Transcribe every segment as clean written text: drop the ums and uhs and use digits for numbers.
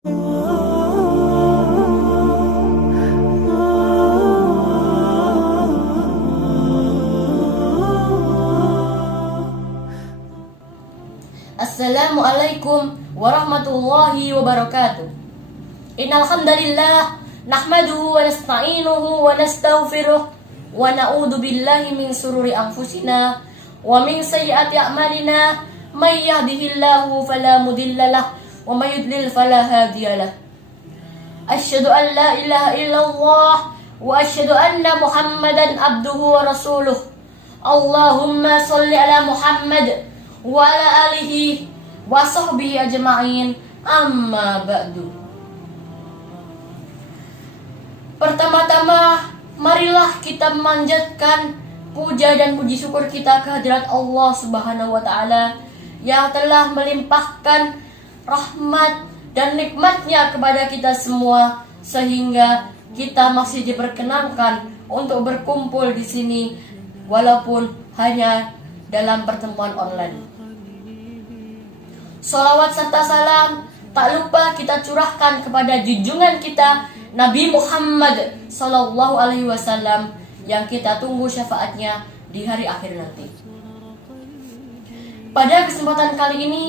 Assalamualaikum warahmatullahi wabarakatuh. Innal hamdalillah nahmaduhu wa nasta'inuhu wa nastaghfiruh wa na'udzu billahi min sururi anfusina wa min sayyiati a'malina may yahdihillahu fala mudhillalah wa may yudlil fala hadiyalah. Asyhadu an la ilaha illallah wa asyhadu anna Muhammadan abduhu wa rasuluh. Allahumma shalli ala Muhammad wa ala alihi wa sahbihi ajma'in, amma ba'du. Pertama-tama, marilah kita memanjatkan puja dan puji syukur kita kehadirat Allah Subhanahu wa ta'ala yang telah melimpahkan rahmat dan nikmatnya kepada kita semua, sehingga kita masih diperkenankan untuk berkumpul di sini walaupun hanya dalam pertemuan online. Salawat serta salam tak lupa kita curahkan kepada junjungan kita Nabi Muhammad Sallallahu Alaihi Wasallam yang kita tunggu syafaatnya di hari akhir nanti. Pada kesempatan kali ini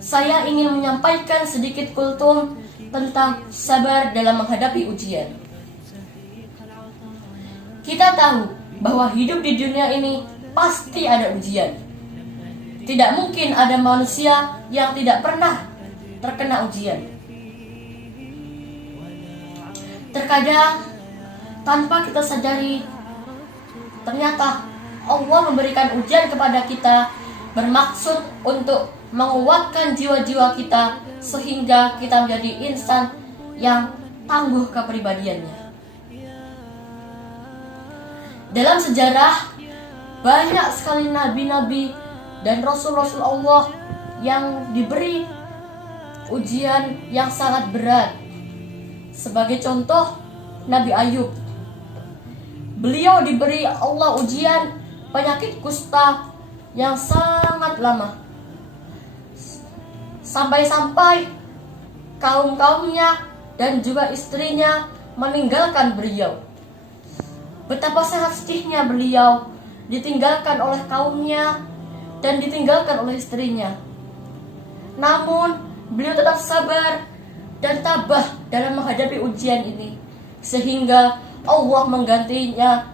saya ingin menyampaikan sedikit kultum tentang sabar dalam menghadapi ujian. Kita tahu bahwa hidup di dunia ini pasti ada ujian. Tidak mungkin ada manusia yang tidak pernah terkena ujian. Terkadang tanpa kita sadari, ternyata Allah memberikan ujian kepada kita bermaksud untuk menguatkan jiwa-jiwa kita sehingga kita menjadi insan yang tangguh kepribadiannya. Dalam sejarah banyak sekali nabi-nabi dan rasul-rasul Allah yang diberi ujian yang sangat berat. Sebagai contoh, Nabi Ayub. Beliau diberi Allah ujian penyakit kusta yang sangat lama. Sampai-sampai kaum-kaumnya dan juga istrinya meninggalkan beliau. Betapa sangat sedihnya beliau ditinggalkan oleh kaumnya dan ditinggalkan oleh istrinya. Namun beliau tetap sabar dan tabah dalam menghadapi ujian ini, sehingga Allah menggantinya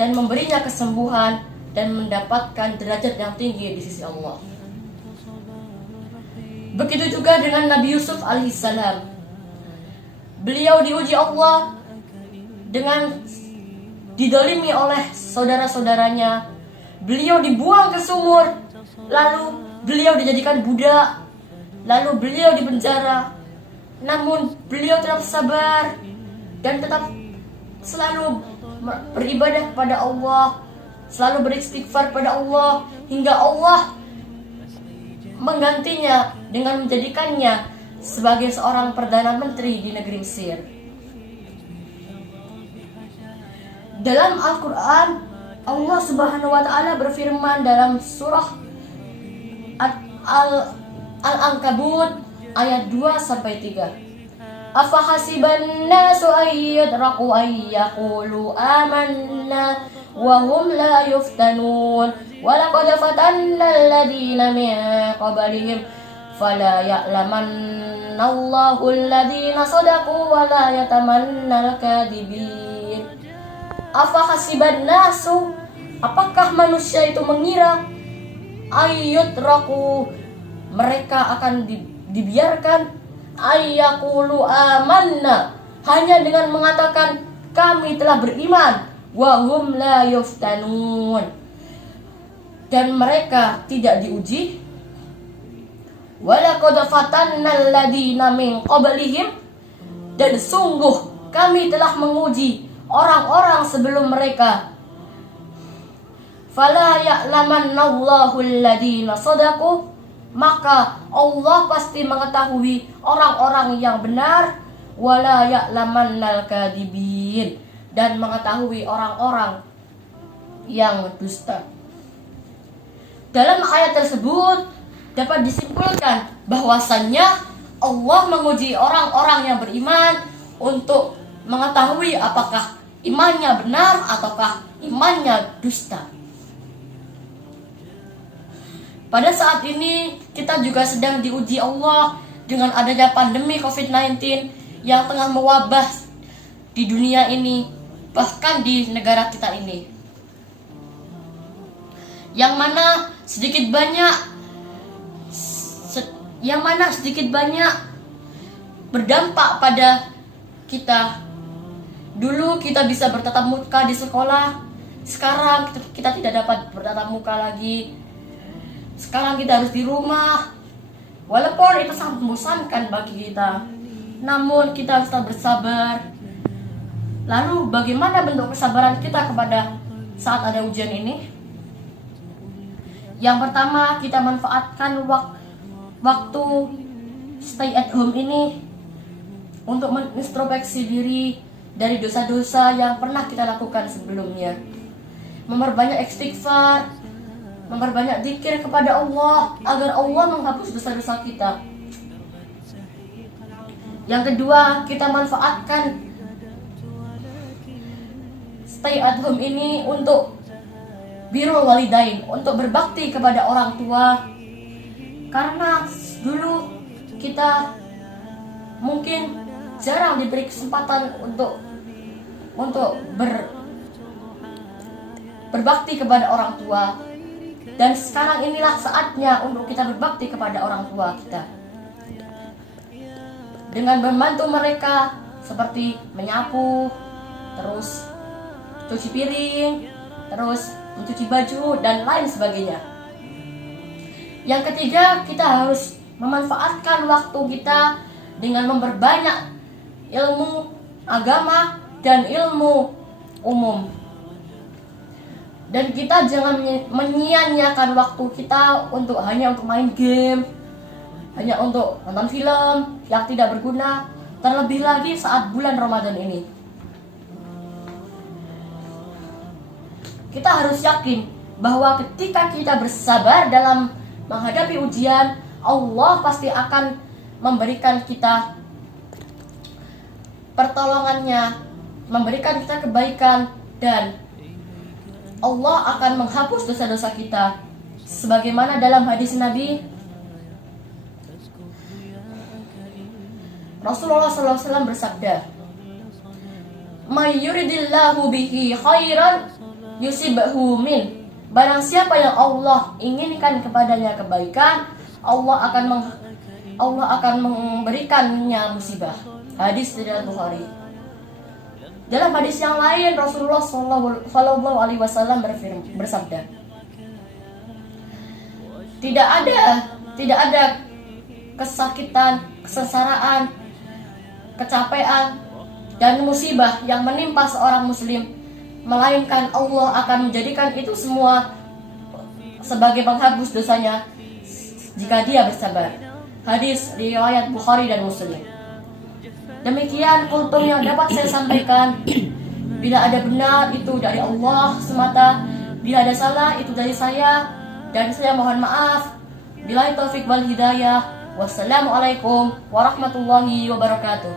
dan memberinya kesembuhan dan mendapatkan derajat yang tinggi di sisi Allah. Begitu juga dengan Nabi Yusuf alaihissalam. Beliau diuji Allah dengan didolimi oleh saudara-saudaranya. Beliau dibuang ke sumur, lalu beliau dijadikan budak, lalu beliau dipenjara. Namun beliau tetap sabar dan tetap selalu beribadah kepada Allah, selalu beristighfar pada Allah, hingga Allah menggantinya dengan menjadikannya sebagai seorang perdana menteri di negeri Mesir. Dalam Al-Quran, Allah Subhanahu wa ta'ala berfirman dalam surah Al-Ankabut ayat 2-3. Afahasiban nasu ayyadraku ayyaqulu amanna wa hum la yuftanun wa laqad fatanna alladhina min qablihim fala ya'lamanna Allahu alladhina sadaqu wa la yatamanna al-kadhibin. Afahasiban nasu, apakah manusia itu mengira ayyutraku, mereka akan dibiarkan ayyaqulu amanna, hanya dengan mengatakan kami telah beriman, wa hum la yuftanun, dan mereka tidak diuji. Walaqad fatannal ladina min qablihim, dan sungguh kami telah menguji orang-orang sebelum mereka. Fala ya'lamannallahu alladhina sadaqu, maka Allah pasti mengetahui orang-orang yang benar. Wala ya'lamannal kadhibin, dan mengetahui orang-orang yang dusta. Dalam ayat tersebut dapat disimpulkan bahwasannya Allah menguji orang-orang yang beriman untuk mengetahui apakah imannya benar ataukah imannya dusta. Pada saat ini kita juga sedang diuji Allah dengan adanya pandemi COVID-19 yang tengah mewabah di dunia ini, bahkan di negara kita ini. Yang mana sedikit banyak berdampak pada kita. Dulu kita bisa bertatap muka di sekolah, sekarang kita tidak dapat bertatap muka lagi. Sekarang kita harus di rumah. Walaupun itu sangat membosankan bagi kita, namun kita harus tetap bersabar. Lalu bagaimana bentuk kesabaran kita kepada saat ada ujian ini? Yang pertama, kita manfaatkan waktu stay at home ini untuk mengintrospeksi diri dari dosa-dosa yang pernah kita lakukan sebelumnya. Memperbanyak istighfar, memperbanyak zikir kepada Allah agar Allah menghapus dosa-dosa kita. Yang kedua, kita manfaatkan stay at home ini untuk birrul walidain, untuk berbakti kepada orang tua. Karena dulu kita mungkin jarang diberi kesempatan untuk berbakti kepada orang tua. Dan sekarang inilah saatnya untuk kita berbakti kepada orang tua kita. Dengan membantu mereka seperti menyapu, terus cuci piring, terus mencuci baju, dan lain sebagainya. Yang ketiga, kita harus memanfaatkan waktu kita dengan memperbanyak ilmu agama dan ilmu umum. Dan kita jangan menyia-nyiakan waktu kita hanya untuk main game, hanya untuk nonton film yang tidak berguna, terlebih lagi saat bulan Ramadan ini. Kita harus yakin bahwa ketika kita bersabar dalam menghadapi ujian, Allah pasti akan memberikan kita pertolongannya, memberikan kita kebaikan, dan Allah akan menghapus dosa-dosa kita. Sebagaimana dalam hadis Nabi, Rasulullah SAW bersabda, "May yuridillahu bihi khairan yusibhu min." Barang siapa yang Allah inginkan kepadanya kebaikan, Allah akan memberikannya musibah. Hadis dari Bukhari. Dalam hadis yang lain, Rasulullah SAW bersabda, tidak ada kesakitan, kesengsaraan, kecapean, dan musibah yang menimpa seorang muslim, melainkan Allah akan menjadikan itu semua sebagai penghapus dosanya jika dia bersabar. Hadis riwayat Bukhari dan Muslim. Demikian kultum yang dapat saya sampaikan. Bila ada benar, itu dari Allah semata. Bila ada salah, itu dari saya. Dan saya mohon maaf. Billahi taufik wal hidayah. Wassalamualaikum warahmatullahi wabarakatuh.